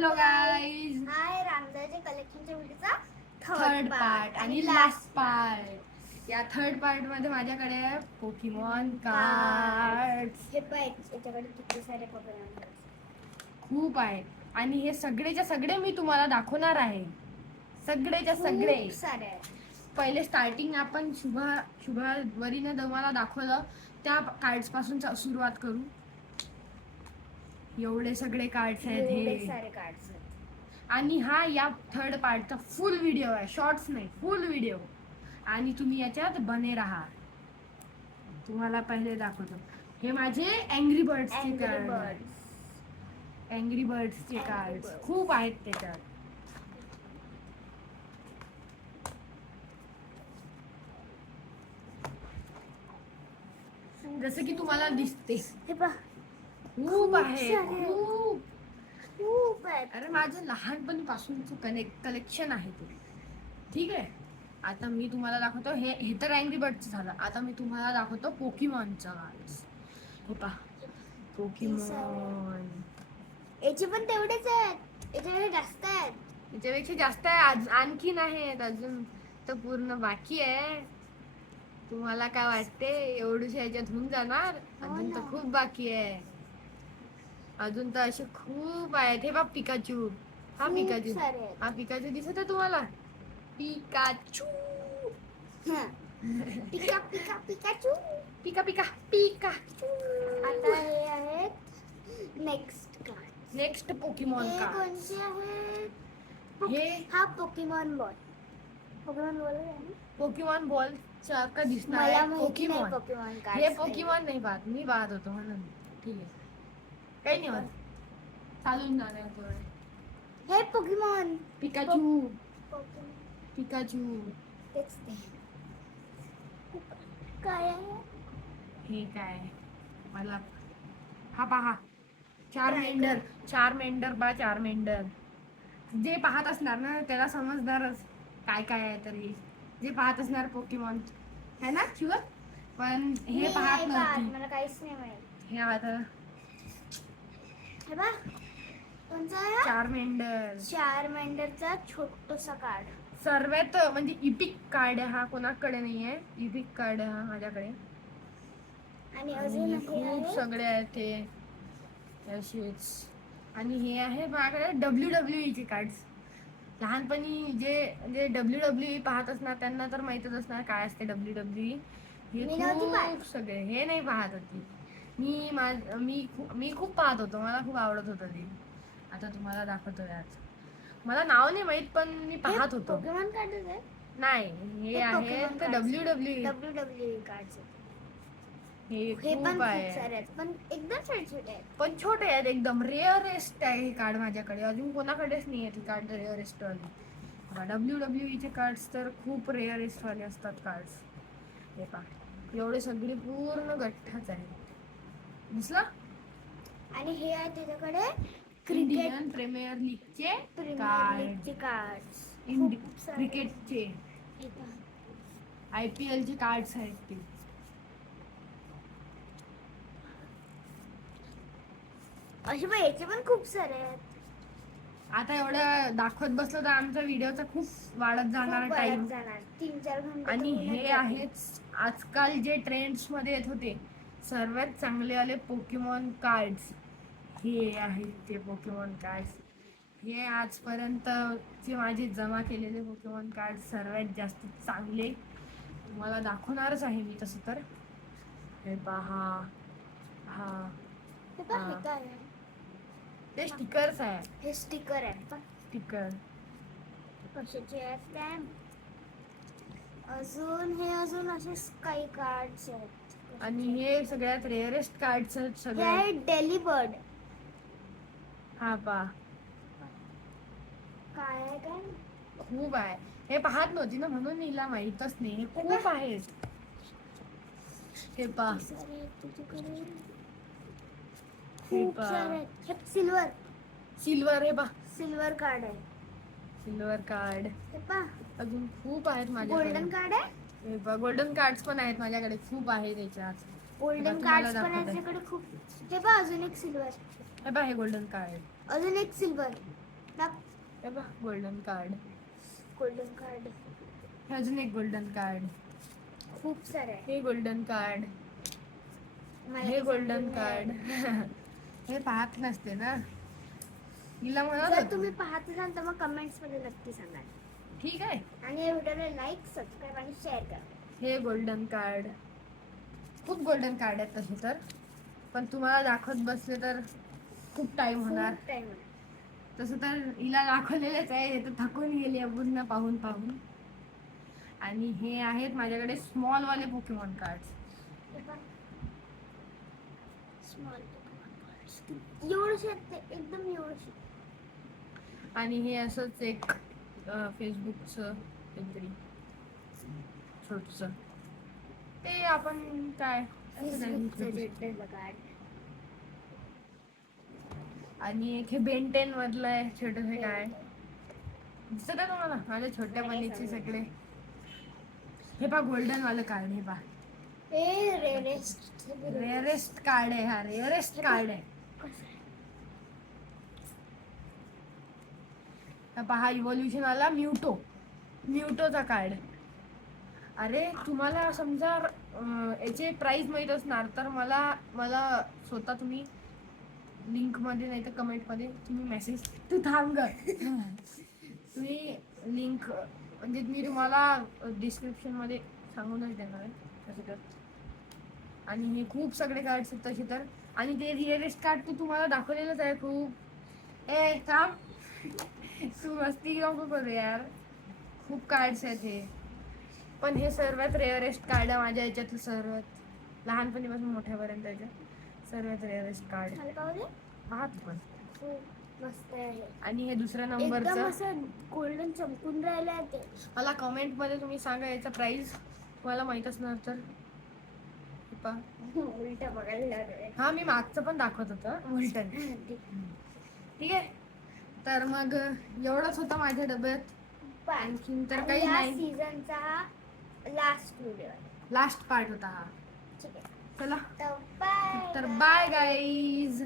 Hello guys, हाय रामदाचे कलेक्शनच्या व्हिडिओचा third part आणि last part. या third part मध्ये माझ्याकडे आहे पोकेमॉन कार्ड्स. हे पाय याच्याकडे किती सारे पोकेमॉन खूप आहे आणि हे सगळेच्या सगळे मी तुम्हाला दाखवणार आहे. सगळेच्या सगळे खूप सारे आहेत. पहिले स्टार्टिंग आपण शुभावरीने तुम्हाला दाखवलं त्या कार्ड्स पासून सुरुवात करू. एवढे सगळे कार्ड्स आहेत एवढे हे सारे कार्ड्स आहेत. आणि हा या थर्ड पार्टचा फुल व्हिडिओ आहे, शॉर्ट्स नाही, फुल व्हिडिओ. आणि तुम्ही याच्यात बने राहा. तुम्हाला पहिले दाखवतो. हे माझे अँग्री बर्ड्सचे कार्ड, अँग्री बर्ड्सचे कार्ड खूप आहेत त्याच्यात. जसं की तुम्हाला दिसते हे पहा खूप आहे, खूप खूप आहेत. अरे माझं लहानपणीपासूनचं कलेक्शन आहे ते. ठीक आहे, आता मी तुम्हाला दाखवतो. हे तर अँग्री बर्डचं झालं. आता मी तुम्हाला दाखवतो पोकेमॉनचा कार्ड्स. हे पहा पोकेमॉन. याचे पण तेवढेच आहेत, याच्याकडे जास्त आहेत. याच्यापेक्षा जास्त आहे, आणखीन आहेत, अजून तर पूर्ण बाकी आहे. तुम्हाला काय वाटते एवढूच ह्याच्यात होऊन जाणार? अजून तर खूप बाकी आहे. अजून तर असे खूप आहेत. हे बघ पिकाचू. हा पिकाचू, हा पिकाचू दिसत आहे तुम्हाला? पिकाचू. पिका पिका पिकाचू, पिका पिका पिकाचू. आता हे आहेत next card. Next Pokemon card. कोणते आहेत? हे हा पोकेमॉन बॉल. पोकेमॉन बॉल आहे ना? पोकेमॉन बॉल का दिसणार मला आहे माहिती नाही पोकेमॉन. Pokemon card. हे पोकेमॉन नाही पाहत, मी पाहत होतो म्हणून. ठीक आहे, काही नाही होत, चालून जाणार. हे पोकेमॉन पिकाचू, पिकाचू. तेच ते. काय आहे हे काय मला हा पहा, चार मेंढर बा, चार मेंढर. जे पाहत असणार ना त्याला समजणारच काय काय आहे. तरी जे पाहत असणार पोकेमॉन है ना शुअर. पण हे पाहत नव्हती, मला काहीच नाही माहित. हे आता हे बघ कोणचा आहे? चार मेंढरचा छोटासा कार्ड. सर्वात म्हणजे इपिक कार्ड आहे हा, कोणाकडे नाहीये. इपिक कार्ड आहे हा माझ्याकडे. आणि अजून खूप सगळे आहेत ते असेच. आणि हे आहे माझ्याकडे WWE चे कार्ड्स. लहानपणी जे WWE पाहत असणार त्यांना तर माहीतच असणार काय असते WWE. हे खूप सगळे हे नाही पाहत होती. मी खूप पाहत होतो, मला खूप आवडत होतं ते. आता तुम्हाला दाखवतो यात. मला नाव नाही माहित पण मी पाहत होतो. पोकेमॉन कार्ड आहे? नाही, हे आहेत WWE कार्ड्स. हे पण खूप आहे, सारे आहेत, पण एकदम छोटे छोटे आहेत. पण छोटे आहेत एकदम. रेअरेस्ट आहे हे कार्ड माझ्याकडे. अजून कोणाकडेच नाही आहे कार्ड रेअरेस्ट वाले. WWE चे कार्ड्स तर खूप रेअरेस्ट वाले असतात कार्ड्स. हे पहा एवढे सगळे पूर्ण गठ्ठाच आहे. दिसला? आणि हे आहे त्याच्याकडे इंडियन प्रीमियर लीगचे कार्ड्स. क्रिकेटचे IPL चे कार्ड्स आहेत ते. असे पण याचे पण खूप सारे आहेत. आता एवढं दाखवत बसलं तर आमचा व्हिडिओचा खूप वाढत जाणार टाइम. 3-4 घंटे. आणि हे आहेत आजकाल जे ट्रेंड्स मध्ये येत होते सर्वात चांगले आले पोकेमॉन कार्ड्स. हे आहेत ते पोकेमॉन कार्ड्स. हे आजपर्यंत जे माझे जमा केलेले पोकेमॉन कार्ड सर्वात जास्त चांगले तुम्हाला दाखवणारच आहे मी. तसं तर हे पहा, हा ते स्टिकर्स आहे. हे स्टिकर आहे. स्टिकर कशाचे आहेत काय? अजून असे काही कार्ड्स आहेत. आणि हे सगळ्यात रेअरेस्ट कार्ड्स आहेत सगळे. हे डेली बर्ड. हा पहा काय आहे काय? खूप आहे. हे पाहत नव्हती ना म्हणून हिला माहीतच नाही. हे खूप आहेत. हे पहा सिल्वर. हे पहा सिल्वर कार्ड आहे. Silver card. हे पहा अजून खूप आहेत माझ्याकडे. गोल्डन कार्ड आहे. हे पहा गोल्डन कार्ड्स पण आहेत माझ्याकडे, खूप आहेत त्याच्यात. गोल्डन कार्ड्स पण आहेत त्याच्याकडे खूप. हे पहा अजून एक सिल्वर. हे पहा हे गोल्डन कार्ड. अजून एक सिल्वर. हे बघ गोल्डन कार्ड, गोल्डन कार्ड अजून एक गोल्डन कार्ड, खूप सारे आहे. हे गोल्डन कार्ड, मला हे ते गोल्डन समजून कार्ड. नाही. हे पाहत नसते ना, हिला म्हणत जर होते. तुम्ही पाहत असाल तर मग कमेंट्स मध्ये नक्की सांगा. ठीक आहे. आणि या व्हिडिओला लाईक, सबस्क्राईब आणि शेअर करा. हे गोल्डन कार्ड, खूप गोल्डन कार्ड आहेत तसे तर, पण तुम्हाला दाखवत बसले तर खूप टाइम होणार. खूप टाइम आहे. तसं तर हिला दाखवलेलंच आहे, हे तर थकून गेली आहे पूर्ण पाहून पाहून. आणि हे आहेत माझ्याकडे स्मॉल वाले पोकेमॉन कार्ड्स. स्मॉल एवढंशे आहेत ते, एकदम एवढंशे. आणि हे असंच एक फेसबुकचं काहीतरी छोटस, ते आपण काय आणि एक हे बेन 10 मधलं आहे छोटस काय, दिसत आहे तुम्हाला माझ्या छोट्या बहिणीचे सगळे. हे पा गोल्डन वालं कार्ड, हे पा हे रेरेस्ट रेअरेस्ट कार्ड आहे, हा रेअरेस्ट कार्ड आहे. हा पहा इव्होल्युशन आला म्यूटोचा कार्ड. अरे तुम्हाला समजा याचे प्राइस माहीत असणार तर मला स्वतः तुम्ही लिंक मध्ये नाही तर कमेंट मध्ये तुम्ही मेसेज, तू थांब ग, तुम्ही लिंक म्हणजे मी तुम्हाला डिस्क्रिप्शन मध्ये सांगूनच देणार आहे तसं तर. आणि हे खूप सगळे कार्ड्स आहेत तसे तर. आणि ते रिअलिस्ट कार्ड तू तुम्हाला दाखवलेलंच आहे खूप. ए थांब, तू मस्ती नको करू यार, खूप कार्ड्स आहेत हे. पण हे सर्वात रेअरेस्ट कार्ड आहे माझ्या याच्यातलं, सर्वात लहानपणीपासून मोठ्यापर्यंत सर्वात रेअरेस्ट कार्ड. मला पाहू दे. पाहत पण. खूप मस्त आहे. आणि हे दुसऱ्या एकदम नंबरचं, असं गोल्डन चमकून राहिलं ते. मला कमेंट मध्ये तुम्ही सांगा याचा प्राइस तुम्हाला माहित असणार तर. हे पहा. उलट बघायला लागले. हा मी मागचं पण दाखवत होतं उलटं. ठीक आहे, तर मग एवढंच होतं माझ्या डब्यात, आणखीन तर काही या नाही. सीझनचा हा लास्ट व्हिडिओ आहे. लास्ट पार्ट होता हा. ठीक आहे. चला तर बाय. तर बाय गाईज.